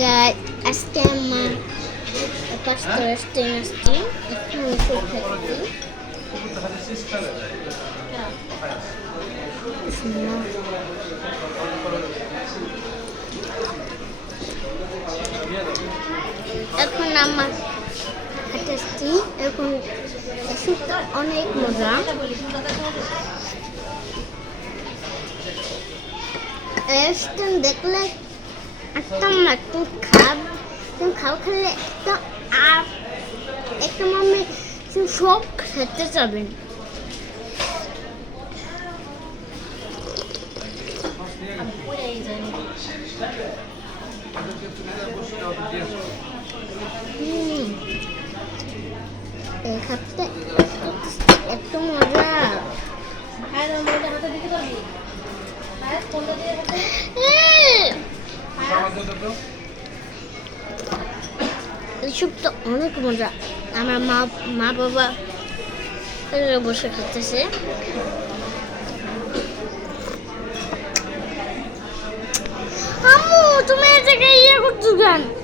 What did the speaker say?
guys, আজকে আমার পাঁচটা রেস্টুরেন্ট আসছি। এখানে ওষুধ খাচ্ছি। এখন আমার হাতে আসছি। এখন ওষুধটা অনেক মজা। রেস্টুরেন্ট দেখলে একদম একদম খাও খেলে একটা আর একটা মানে সব খেতে যাবেন। এই খাতে এত মজা। এইসব তো অনেক মজা। আমার মা বাবা বসে খাচ্ছে। আম্মু তুমি এই জায়গায় ইয়ে করছো কেন?